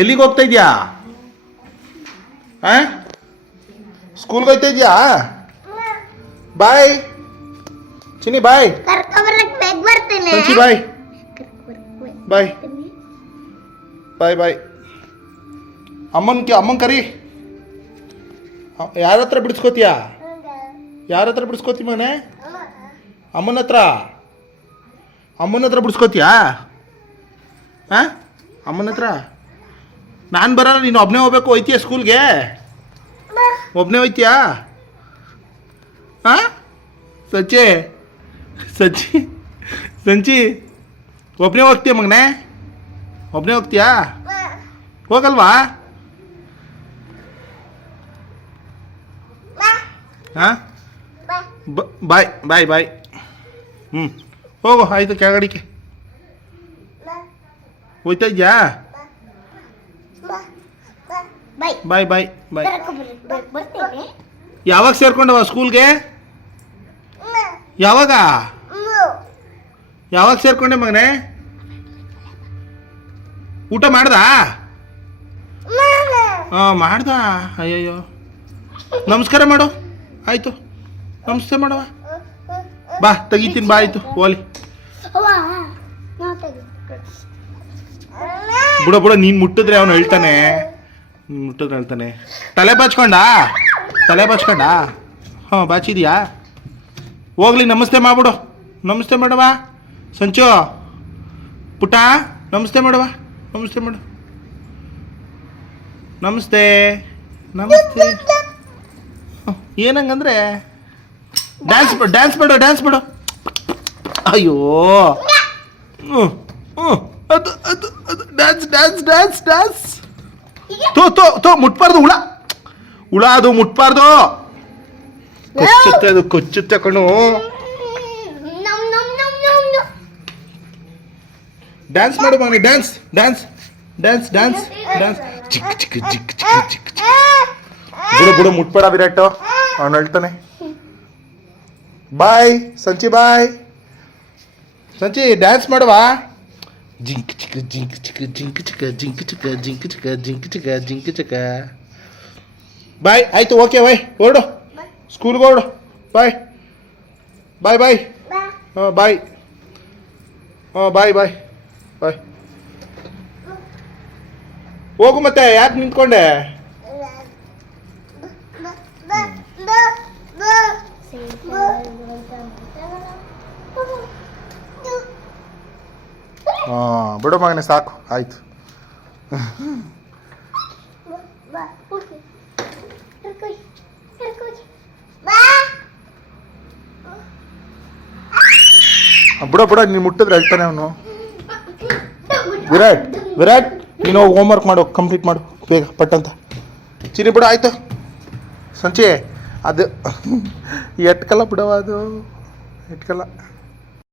ಎಲ್ಲಿಗೆ ಹೋಗ್ತಾ ಇದೆಯಾ? ಸ್ಕೂಲ್ಗೆ ಹೋಗ್ತಾ ಇದೆಯಾ? ಬಾಯ್ ಚಿನ್ನಿ, ಬಾಯ್. ಸಂಚಿ, ಬಾಯ್. ಬಾಯ್ ಬಾಯ್ ಬಾಯ್. ಅಮ್ಮನ್ ಕರಿ. ಯಾರ ಹತ್ರ ಬಿಡಿಸ್ಕೋತೀಯಾ? ಯಾರ ಹತ್ರ ಬಿಡಿಸ್ಕೋತಿ ಮಗನೇ? ಅಮ್ಮನ ಹತ್ರ ಬಿಡಿಸ್ಕೋತೀಯಾ? ಅಮ್ಮನ ಹತ್ರ? ನಾನು ಬರಲ್ಲ, ನೀನು ಒಬ್ಬನೇ ಹೋಗ್ಬೇಕು. ಹೋಯ್ತೀಯ ಸ್ಕೂಲ್ಗೆ? ಒಬ್ಬನೇ ಹೋಯ್ತೀಯಾ? ಸಂಚಿ ಸಂಚಿ ಸಂಚಿ ಒಬ್ಬನೇ ಹೋಗ್ತೀಯ ಮಗನೇ? ಒಬ್ಬನೇ ಹೋಗ್ತೀಯಾ? ಹೋಗಲ್ವಾ? ಬಾಯ್ ಬಾಯ್ ಬಾಯ್. ಹೋಗು, ಆಯಿತು. ಕೆಳಗಡಿಕೆ ಹೋಯ್ತಾ ಇದೆಯಾ? ಬಾಯ್ ಬಾಯ್ ಬಾಯ್. ಯಾವಾಗ ಸೇರ್ಕೊಂಡವ ಸ್ಕೂಲ್ಗೆ? ಯಾವಾಗ ಸೇರ್ಕೊಂಡೆ ಮಗನೇ? ಊಟ ಮಾಡ್ದಾ? ಮಾಡ್ದ. ಅಯ್ಯಯ್ಯೋ, ನಮಸ್ಕಾರ ಮಾಡು. ಆಯಿತು, ನಮಸ್ತೆ ಮಾಡವ. ಬಾ, ತೆಗಿತೀನಿ. ಬಾ, ಆಯಿತು. ಓಲಿ ಬಿಡ, ನೀನು ಮುಟ್ಟಿದ್ರೆ ಅವನು ಹೇಳ್ತಾನೆ. ತಲೆ ಬಾಚ್ಕೊಂಡ? ಬಾಚಿದ್ಯಾ? ಹೋಗ್ಲಿ, ನಮಸ್ತೆ ಮಾಡ್ಬಿಡು. ನಮಸ್ತೆ ಮಾಡವ. ಸಂಚು ಪುಟ್ಟ, ನಮಸ್ತೆ ಮಾಡವ. ನಮಸ್ತೆ ಮಾಡು. ನಮಸ್ತೆ. ಏನಂಗಂದ್ರೆ ಡ್ಯಾನ್ಸ್ ಮಾಡು. ಅಯ್ಯೋ, ಅದು ಡ್ಯಾನ್ಸ್. ತೋ ಮುಟ್ಬಾರ್ದು. ಹುಳ ಅದು ಮುಟ್ಬಾರ್ದು. ಕೊಚ್ಚುತ್ತೆ ಕಣು. ಡ್ಯಾನ್ಸ್ ಮಾಡು ಮಗನೇ. ಡ್ಯಾನ್ಸ್. ಚಿಕ್ಕ ಬಿಡು, ಮುಟ್ಬೇಡ ವಿರಾಟ್. ಅವನು ಹೇಳ್ತಾನೆ. ಬಾಯ್ ಸಂಚಿ, ಬಾಯ್. ಸಂಚಿ, ಡ್ಯಾನ್ಸ್ ಮಾಡುವಾ? ಜಿಂಕ್ ಚಿಕ್ಕ. ಬಾಯ್. ಆಯ್ತು, ಓಕೆ. ಹೊರಡು, ಸ್ಕೂಲ್ಗೆ ಹೊರಡು. ಬಾಯ್. ಬಾಯ್. ಹೋಗು. ಮತ್ತೆ ಯಾಕೆ ನಿಂತ್ಕೊಂಡೆ? ಬಿಡು ಮಗನೆ, ಸಾಕು. ಆಯ್ತು. ಬಿಡ, ನೀನು ಮುಟ್ಟಿದ್ರೆ ಹೇಳ್ತಾನೆ ಅವನು. ವಿರಾಟ್, ನೀನು ಹೋಗಿ ಹೋಮ್ವರ್ಕ್ ಮಾಡು, ಕಂಪ್ಲೀಟ್ ಮಾಡು ಬೇಗ ಪಟ್ಟಂತ. ಚಿನ್ನಿ ಬಿಡು. ಆಯ್ತು. ಸಂಚೆ, ಅದು ಎಟ್ಕಲ್ಲ ಬಿಡವ, ಅದು ಎಟ್ಕಲ್ಲ.